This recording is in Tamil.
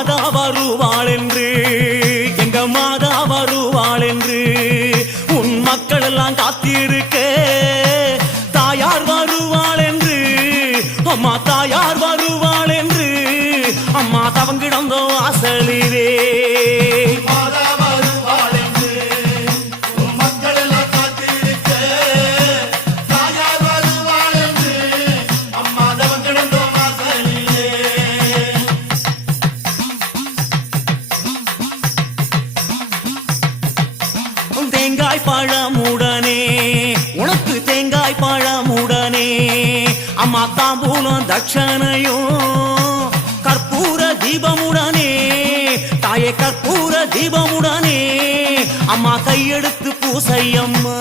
மாதா வருவாள் என்று எங்க மாதா வருவாள் என்று உன் மக்கள் எல்லாம் காத்திருக்க தாயார் வருவாள் என்று அம்மா தாயார் வருவாள் என்று அம்மா தவங்கிடந்தோ வாசலிலே தேங்காய் பழமுடனே உனக்கு தேங்காய் பழமுடனே அம்மா தாம்பூலம் தட்சணையும் கற்பூர தீபமுடனே தாயே கற்பூர தீபமுடனே அம்மா கையெடுத்து பூசையம்மா